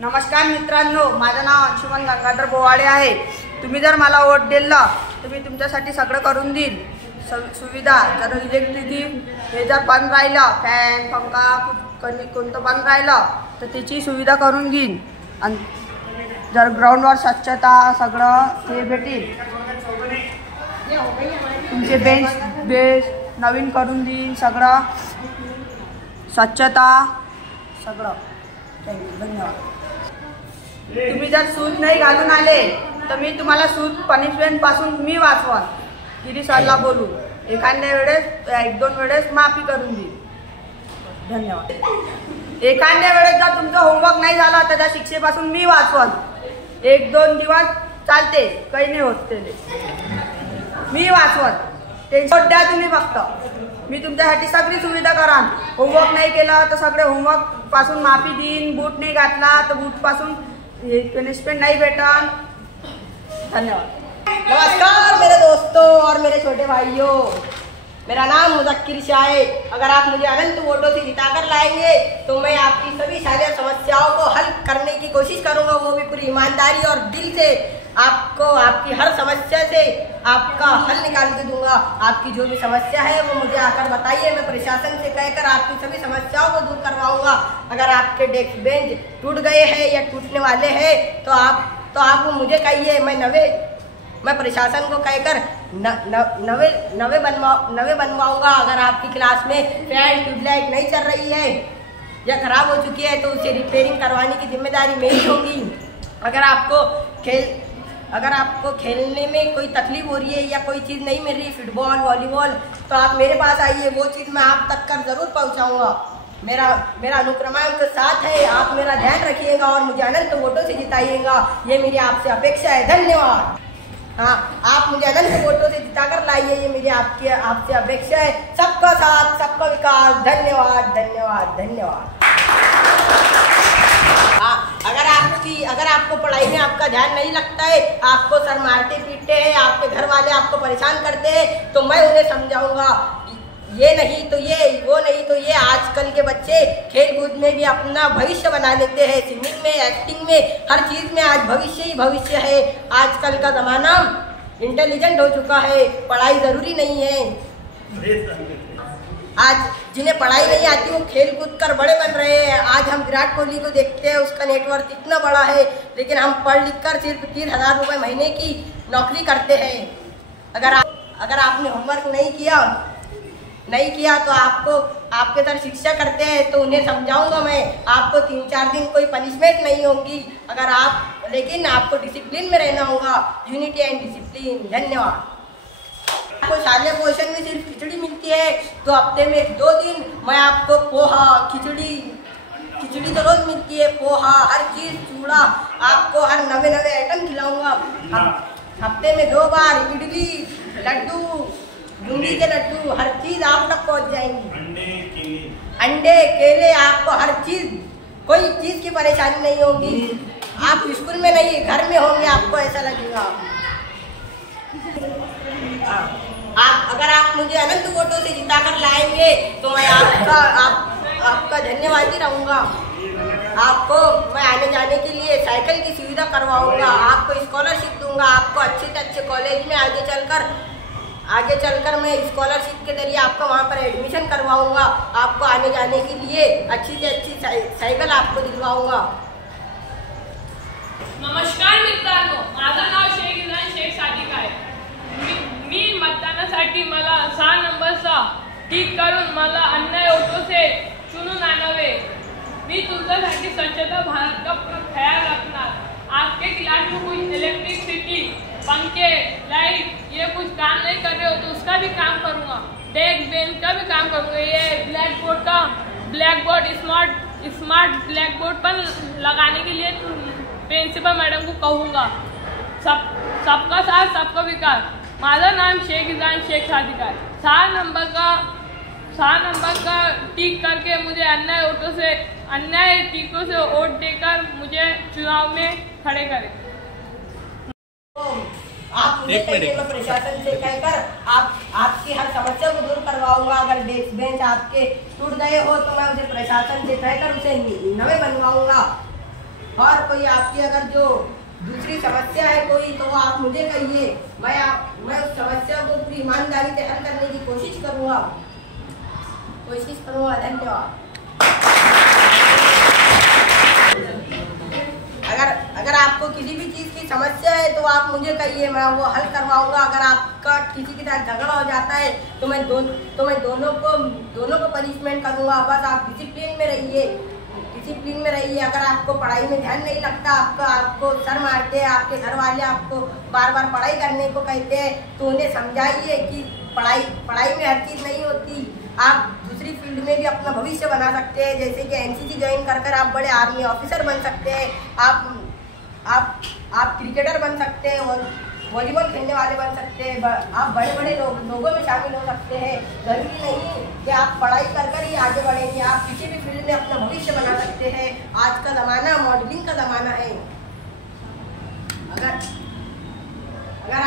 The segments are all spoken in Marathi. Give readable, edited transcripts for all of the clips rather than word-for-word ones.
नमस्कार मित्रांनो, माझं नाव अंशुमन गंगाधर बोवाडे आहे। तुम्ही जर मला वोट दिला तर मी तुमच्यासाठी सगळं करून देईन। सुविधा जर इलेक्ट्रिसिटी हे जर बंद राहिला, फॅन पंखा कोणतं बंद राहिलं तर त्याची सुविधा करून देईन। आणि जर ग्राउंडवर स्वच्छता सगळं हे भेटेल। तुमचे बेंच नवीन करून देईन, सगळं स्वच्छता सगळं। धन्यवाद। तुम्ही जर सूट नाही घालून आले तर मी तुम्हाला सूट पनिशमेंट पासून मी वाचवान। गिरी सरला बोलून एखाद्या वेळेस 1-2 वेळेस माफी करून देईन। धन्यवाद। एखाद्या वेळेस जर तुमचं होमवर्क नाही झालं तर त्या शिक्षेपासून मी वाचवान। 1-2 दिवस चालते, काही नाही होत त्याने, मी वाचवत। टेन्शन द्या तुम्ही फक्त, मी तुमच्यासाठी सगळी सुविधा करान। होमवर्क नाही केलं तर सगळे होमवर्क पासून माफी देईन। बूट नाही घातला तर बूट पासून पनिशमेंट नहीं बेटा। धन्यवाद। नमस्कार मेरे दोस्तों और मेरे छोटे भाइयों, मेरा नाम मुज़क्किर शाह है। अगर आप मुझे अनंत वोटों से जिताकर लाएंगे तो मैं आपकी सभी शारीरिक समस्याओं को हल करने की कोशिश करूंगा, वो भी पूरी ईमानदारी और दिल से। आपको आपकी हर समस्या से आपका हल निकाल के दूंगा। आपकी जो भी समस्या है वो मुझे आकर बताइए, मैं प्रशासन से कहकर आपकी सभी समस्याओं को दूर करवाऊंगा। अगर आपके डेस्क बेंच टूट गए हैं या टूटने वाले हैं तो आप मुझे कहिए, मैं प्रशासन को कहकर नवे बनवाऊंगा। अगर आपकी क्लास में फैन ट्यूबलाइट नहीं चल रही है या खराब हो चुकी है तो उसे रिपेयरिंग करवाने की जिम्मेदारी मेरी होगी। अगर आपको खेलने में कोई तकलीफ हो रही है या कोई चीज़ नहीं मिल रही, फुटबॉल वॉलीबॉल, तो आप मेरे पास आइए, वो चीज़ मैं आप तक कर जरूर पहुंचाऊंगा। मेरा अनुक्रमांक 7 है, आप मेरा ध्यान रखिएगा और मुझे अनंत वोटों से जिताइएगा, ये मेरी आपसे अपेक्षा है। धन्यवाद। हाँ, आप मुझे अनंत वोटों से जिताकर लाइए, ये मेरी आपसे अपेक्षा है। सबका साथ सबका विकास। धन्यवाद धन्यवाद धन्यवाद। अगर आपको पढ़ाई में आपका ध्यान नहीं लगता है, आपको सर मारते पीटते हैं, आपके घर वाले आपको परेशान करते हैं, तो मैं उन्हें समझाऊंगा, ये नहीं तो ये, वो नहीं तो ये। आजकल के बच्चे खेल कूद में भी अपना भविष्य बना लेते हैं, सिंगिंग में, एक्टिंग में, हर चीज़ में आज भविष्य ही भविष्य है। आजकल का ज़माना इंटेलिजेंट हो चुका है, पढ़ाई ज़रूरी नहीं है। आज जिन्हें पढ़ाई नहीं आती वो खेल कूद कर बड़े बन रहे हैं। आज हम विराट कोहली को देखते हैं, उसका नेटवर्क इतना बड़ा है, लेकिन हम पढ़ लिख कर सिर्फ 30,000 रुपये महीने की नौकरी करते हैं। अगर आपने होमवर्क नहीं किया तो आपके तरह शिक्षा करते हैं तो उन्हें समझाऊंगा मैं। आपको 3-4 दिन कोई पनिशमेंट नहीं होगी, लेकिन आपको डिसिप्लिन में रहना होगा, यूनिटी एंड डिसिप्लिन। धन्यवाद। आपको शालेय पोषण में सिर्फ खिचड़ी मिलती है तो हफ्ते में 2 दिन मैं आपको पोहा, खिचड़ी तो रोज मिलती है, पोहा, हर चीज़, चूड़ा, आपको हर नवे आइटम खिलाऊंगा। हफ्ते में 2 बार इडली, लड्डू, बूंदी के लड्डू, हर चीज़ आप तक पहुंच जाएंगी। अंडे केले, आपको हर चीज़, कोई चीज़ की परेशानी नहीं होगी। आप स्कूल में नहीं घर में होंगे, आपको ऐसा लगेगा। अगर आप मुझे अनंत वोटों से जिताकर लाएंगे तो मैं आपका धन्यवादी रहूँगा। आपको मैं आने जाने के लिए साइकिल की सुविधा करवाऊँगा, आपको स्कॉलरशिप दूंगा, आपको अच्छे से अच्छे कॉलेज में आगे चलकर मैं स्कॉलरशिप के जरिए आपका वहाँ पर एडमिशन करवाऊँगा। आपको आने जाने के लिए अच्छी से अच्छी साइकिल आपको दिलवाऊँगा। नमस्कार मित्रांनो, माझं नाव शेख सादिक आहे। मी मतदानासाठी मला 6 नंबरचा टिक करून मला अन्य वोटों से चुनून आणावे। मी तुमच्यासाठी स्वच्छता भारत का ख्याल रखणार। आपके क्लास में कोई इलेक्ट्रिसिटी, पंखे, लाइट ये कुछ काम नहीं कर रहे हो तो उसका भी काम करूँगा। डेस्क बेंच का भी काम करूँगा। ये blackboard smart blackboard पर लगाने के लिए प्रिंसिपल मैडम को कहूँगा। सबका साथ सबका विकास। माझं नाम शेख सादिक है। 6 नंबर का टिक करके मुझे अन्याय टिकों से वोट देकर मुझे चुनाव में खड़े करें। आप मुझे कहिए, मैं प्रशासन से कहकर आपकी हर समस्या को दूर करवाऊंगा। अगर डेस्क बेंच आपके टूट गए हो तो मैं उसे प्रशासन से कहकर उसे नवे बनवाऊंगा। और कोई आपकी अगर जो दूसरी समस्या है कोई, तो आप मुझे कहिए, मैं उस समस्या को पूरी ईमानदारी से हल करने की कोशिश करूँगा। धन्यवाद। अगर आपको किसी भी चीज़ की समस्या है तो आप मुझे कहिए, मैं वो हल करवाऊंगा। अगर आपका किसी के साथ झगड़ा हो जाता है तो मैं दोनों को पनिशमेंट करूंगा। बस आप डिसिप्लिन में रहिए। अगर आपको पढ़ाई में ध्यान नहीं लगता, आपको सर मारते हैं, आपके घर वाले आपको बार बार पढ़ाई करने को कहते हैं, तो उन्हें समझाइए कि पढ़ाई में हर चीज़ नहीं होती। आप दूसरी फील्ड में भी अपना भविष्य बना सकते हैं, जैसे कि एनसीसी ज्वाइन कर आप बड़े आर्मी ऑफिसर बन सकते हैं, आप क्रिकेटर बन सकते हैं, और वॉलीबॉल खेलने वाले बन सकते हैं, आप बड़े बड़े लोगों में शामिल हो सकते हैं। जरूरी नहीं कि आप पढ़ाई कर ही आगे बढ़ेंगे, आप किसी भी फील्ड में अपना भविष्य बना सकते हैं। आज का ज़माना मॉडलिंग का ज़माना है। अगर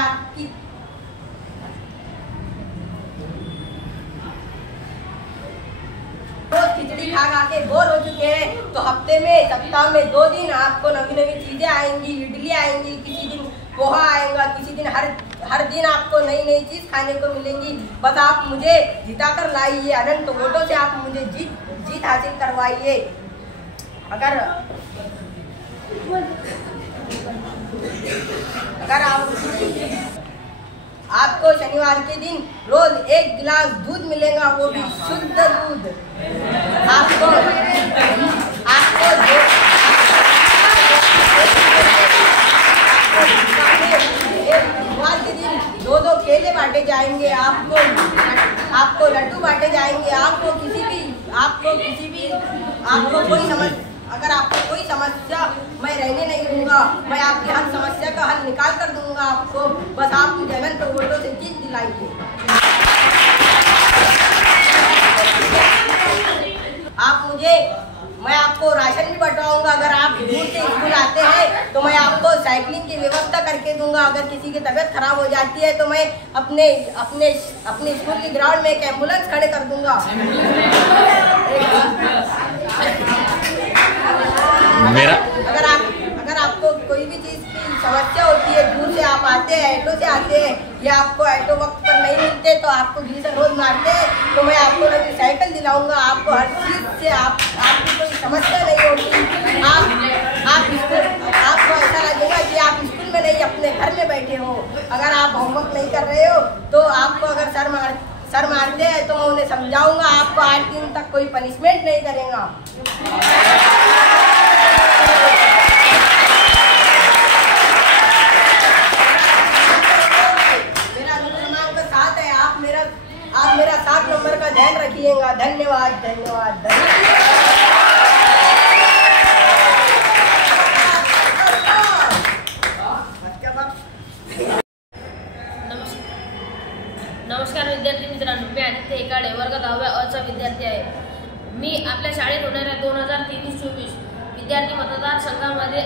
आपकी खिचड़ी खा के बोर हो चुके हैं तो हफ्ते में, सप्ताह में 2 दिन आपको नवी चीजें आएंगी। इडली आएंगी, किसी दिन पोहा आएगा, किसी दिन हर दिन आपको नई चीज खाने को मिलेंगी। बस आप मुझे जिताकर लाइए, अनंत वोटों से आप मुझे जीत हासिल करवाइए। अगर आपको शनिवार के दिन रोज 1 गिलास दूध मिलेगा, वो भी शुद्ध दूध। आपको के दिन 2 केले बांटे जाएंगे, आपको लड्डू बांटे जाएंगे। अगर आपको कोई समस्या, मैं रहने नहीं दूंगा, मैं आपकी हर समस्या का हल निकाल कर दूंगा आपको। बस आप मुझे अनंत वोटों से जीत दिलाइए। मैं आपको राशन भी बंटवाऊंगा। अगर आप दूर से स्कूल आते हैं तो मैं आपको साइकिलिंग की व्यवस्था करके दूंगा। अगर किसी की तबीयत खराब हो जाती है तो मैं अपने स्कूल के ग्राउंड में एक एम्बुलेंस खड़े कर दूंगा। अगर आपको कोई भी चीज की समस्या होती है, दूर से आप आते हैं, ऑटो से आते हैं, या आपको ऑटो वक्त पर नहीं मिलते तो आपको ग्रीसर रोज मारते हैं, तो मैं आपको नई साइकिल दिलाऊंगा। आपको हर चीज से आपकी कोई समस्या नहीं होगी। आपको ऐसा लगेगा कि आप स्कूल में नहीं अपने घर में बैठे हो। अगर आप होमवर्क नहीं कर रहे हो तो आपको अगर सर मारते हैं तो मैं उन्हें समझाऊंगा, आपको 8 दिन तक कोई पनिशमेंट नहीं करेगा। आप मेरा 7 नंबर का ध्यान रखिएगा। धन्यवाद। नमस्कार विद्यार्थी मित्रांनो, मी आदित्य एकाडे, वर्ग 10व्या अ चा विद्यार्थी आहे। मी आपल्या शाळेत होणाऱ्या 2023-24 विद्यार्थी मतदार संघामध्ये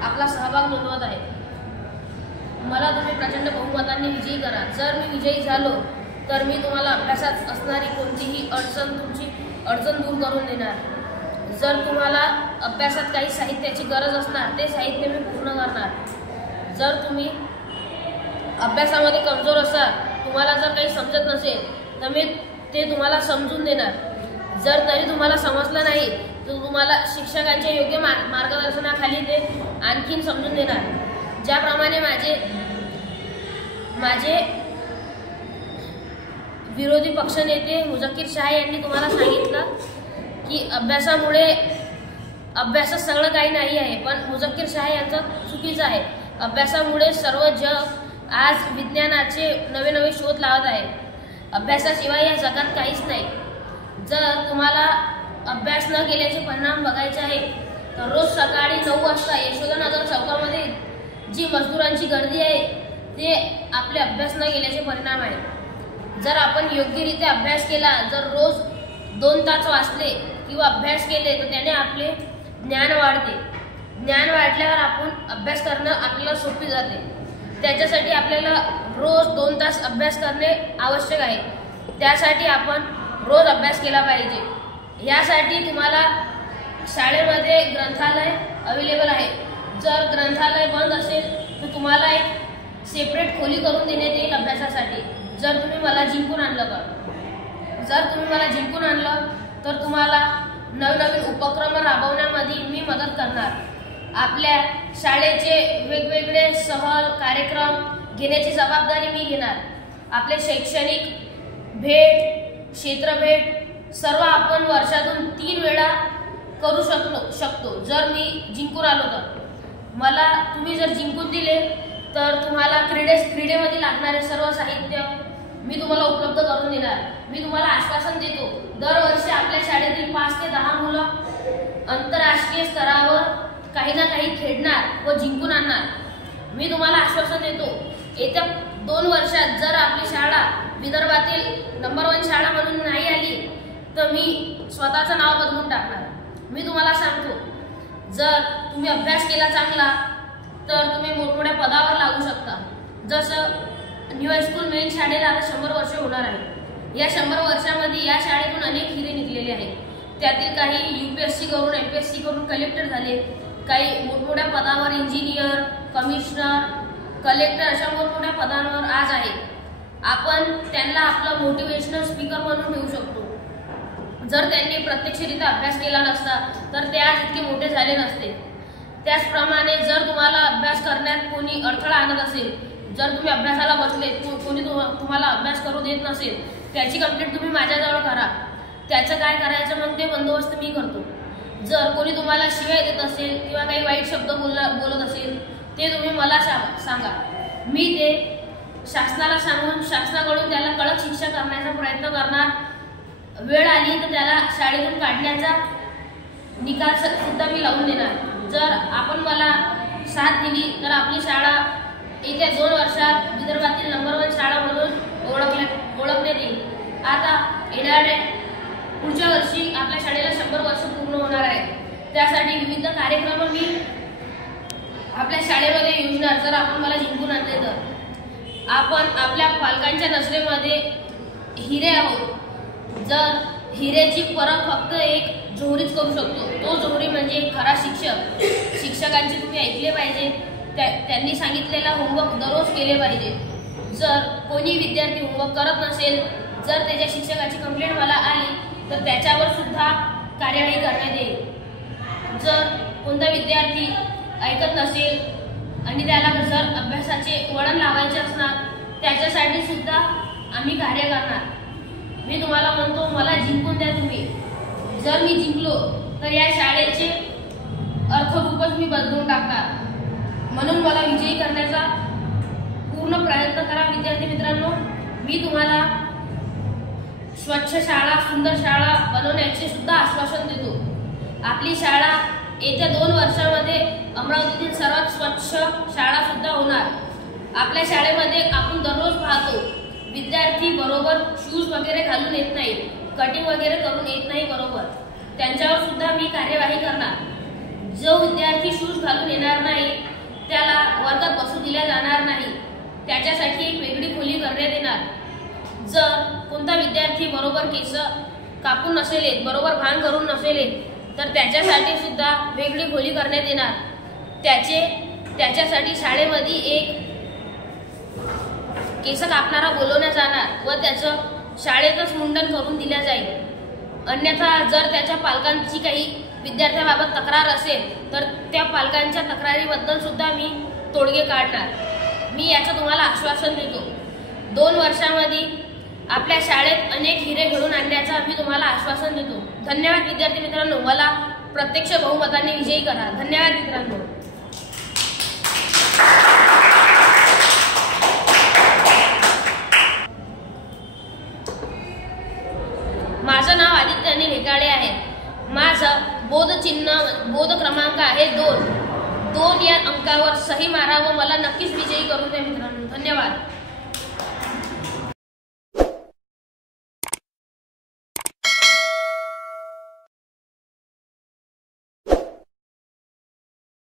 आपला सहभाग नोंदवत आहे। मला तुम्ही प्रचंड बहुमतांनी विजयी करा। जर मी विजयी झालो तर मी तुम्हाला अभ्यासात असणारी कोणतीही तुमची अडचण दूर करून देणार। जर तुम्हाला अभ्यासात काही साहित्याची गरज असणार ते साहित्य मी पूर्ण करणार। जर तुम्ही अभ्यासामध्ये कमजोर असाल, तुम्हाला जर काही समजत नसेल तर मी ते तुम्हाला समजून देणार। जर तरी तुम्हाला समजलं नाही तर तुम्हाला शिक्षकांच्या योग्य मार्गदर्शनाखाली ते आणखीन समजून देणार। ज्याप्रमाणे माझे विरोधी पक्षनेते मुझक्किर शाह यांनी तुम्हाला सांगितलं की अभ्यासात सगळं काही नाही आहे, पण मुझक्किर शाह यांचं चुकीचं आहे। अभ्यासामुळे सर्व जग आज विज्ञानाचे नवे शोध लावत आहे। अभ्यासाशिवाय या जगात काहीच नाही। जर तुम्हाला अभ्यास न केल्याचे परिणाम बघायचे आहे तर रोज सकाळी 9 वाजता यशोदानगर चौकामध्ये जी मजदूरांची गर्दी आहे ते आपले अभ्यास न केल्याचे परिणाम आहे। जर आपण योग्यरित्या अभ्यास केला, जर रोज 2 तास वाचले किंवा अभ्यास केले तर त्याने आपले ज्ञान वाढते। ज्ञान वाढल्यावर आपण अभ्यास करणं आपल्याला सोपी जाते। त्याच्यासाठी आपल्याला रोज 2 तास अभ्यास करणे आवश्यक आहे। त्यासाठी आपण रोज अभ्यास केला पाहिजे। यासाठी तुम्हाला शाळेमध्ये ग्रंथालय अवेलेबल आहे. जर ग्रंथालय बंद असेल तर तुम्हाला एक सेपरेट खोली करून देण्यात येईल अभ्यासासाठी, जर तुम्ही मला जिंकून आणलं तर. जर तुम्ही मला जिंकून आणलं तर तुम्हाला नवनवीन उपक्रम राबवण्यामध्ये मी मदत करणार. आपल्या शाळेचे वेगवेगळे सहल कार्यक्रम घेण्याची जबाबदारी मी घेणार. आपले शैक्षणिक भेट, क्षेत्रभेट सर्व आपण वर्षातून 3 वेळा करू शकतो जर मी जिंकून आलो तर. मला तुम्ही जर जिंकून दिले तर तुम्हाला क्रीडेमध्ये लागणारे सर्व साहित्य मी तुम्हाला उपलब्ध करून देणार. मी तुम्हाला आश्वासन देतो, दरवर्षी आपल्या शाळेतील 5 ते 10 मुलं आंतरराष्ट्रीय स्तरावर काही ना काही खेळणार व जिंकून आणणार. मी तुम्हाला आश्वासन देतो, येत्या 2 वर्षात जर आपली शाळा विदर्भातील नंबर 1 शाळा म्हणून नाही आली तर मी स्वतःचं नाव बदलून टाकणार. मी तुम्हाला सांगतो, जर तुम्ही अभ्यास केला चांगला तर तुम्ही मोठमोठ्या पदावर लागू शकता. जसं न्यू हायस्कूल मेन शाळेला आता 100 वर्ष होणार आहे. या 100 वर्षामध्ये या शाळेतून अनेक हिरे निघलेले आहेत. त्यातील काही UPSC करून MPSC करून कलेक्टर झाले, काही मोठमोठ्या पदावर इंजिनियर, कमिशनर, कलेक्टर अशा मोठमोठ्या पदांवर आज आहे. आपण त्यांना आपलं मोटिवेशनल स्पीकर म्हणून ठेवू शकतो. जर त्यांनी प्रत्यक्षरित्या अभ्यास केला नसता तर ते आज इतके मोठे झाले नसते. त्याचप्रमाणे जर तुम्हाला अभ्यास करण्यात कोणी अडथळा आणत असेल, जर तुम्ही अभ्यासाला बसले, कोणी तुम्हाला अभ्यास करू देत नसेल, त्याची कंप्लेंट तुम्ही माझ्याजवळ करा. त्याचं काय करायचं मग ते बंदोबस्त मी करतो. जर कोणी तुम्हाला शिवाय देत असेल किंवा काही वाईट शब्द बोलत असेल ते तुम्ही मला सांगा. मी ते शासनाला सांगून शासनाकडून त्याला कडक शिक्षा करण्याचा प्रयत्न करणार. वेळ आली तर त्याला शाळेतून काढण्याचा निकाल सुद्धा मी लावून देणार. जर आपण मला साथ दिली तर आपली शाळा येत्या 2 वर्षात विदर्भातील नंबर 1 शाळा म्हणून ओळखण्यात येईल. आता येणाऱ्या पुढच्या वर्षी आपल्या शाळेला 100 वर्ष पूर्ण होणार आहे. त्यासाठी विविध कार्यक्रम मी आपल्या शाळेमध्ये योजणार. जर आपण मला जिंकून आणले तर आपण आपल्या पालकांच्या नजरेमध्ये हिरे आहोत. जर हिरेची परख फक्त एक जोहरीच करू शकतो. तो जोहरी म्हणजे खरा शिक्षक. शिक्षकांचे तुम्ही ऐकले पाहिजे, त्यांनी सांगितलेला होमवर्क दररोज केले पाहिजे. जर कोणी विद्यार्थी होमवर्क करत नसेल, जर त्याच्या शिक्षकाची कंप्लेंट मला आली तर त्याच्यावर सुद्धा कार्यवाही करण्यात येईल. जर कोणता विद्यार्थी ऐकत नसेल आणि त्याला जर अभ्यासाचे वळण लावायचे असणार त्याच्यासाठी सुद्धा आम्ही कार्य करणार. मी तुम्हाला म्हणतो, मला जिंकून द्या तुम्ही. जर मी जिंकलो तर या शाळेचे अर्थरूपच मी बदलून टाकणार. म्हणून मला विजयी करण्याचा पूर्ण प्रयत्न करा विद्यार्थी मित्रांनो. मी तुम्हाला स्वच्छ शाळा, सुंदर शाळा बनवण्याचे सुद्धा आश्वासन देतो. आपली शाळा येत्या 2 वर्षामध्ये अमरावतीतील सर्वात स्वच्छ शाळा सुद्धा होणार. आपल्या शाळेमध्ये आपण दररोज पाहतो विद्यार्थी बरोबर शूज वगैरे घालून येत नाही, कटिंग वगैरे करून येत नाही बरोबर. त्यांच्यावर सुद्धा मी कार्यवाही करणार. जो विद्यार्थी शूज घालून येणार नाही त्याला वर्गात बसू दिल्या जाणार नाही. त्याच्यासाठी एक वेगळी खोली करण्यात येणार. जर कोणता विद्यार्थी बरोबर केस कापून नसेल, बरोबर भांग करून नसेल तर त्याच्यासाठी सुद्धा वेगळी खोली करण्यात येणार. त्याच्यासाठी शाळेमध्ये एक केस कापणारा बोलवण्यात जाणार व त्याचं शाळेतच मुंडन करून दिल्या जाईल. अन्यथा जर त्याच्या पालकांची काही विद्यार्थ्याबाबत तक्रार असेल तर त्या पालकांच्या तक्रारीबद्दल सुद्धा मी तोडगे काढणार. मी याचं तुम्हाला आश्वासन देतो. 2 वर्षामध्ये आपल्या शाळेत अनेक हिरे घडून आणण्याचं मी तुम्हाला आश्वासन देतो. धन्यवाद विद्यार्थी मित्रांनो. मला प्रत्यक्ष बहुमताने विजयी करा. धन्यवाद मित्रांनो. माझं नाव आदित्य अनिल हेकाळे आहे. माझं बोध क्रमांक आहे 2. 2 या अंकावर सही मारा व मला नक्कीच विजयी करून द्या मित्रांनो. धन्यवाद.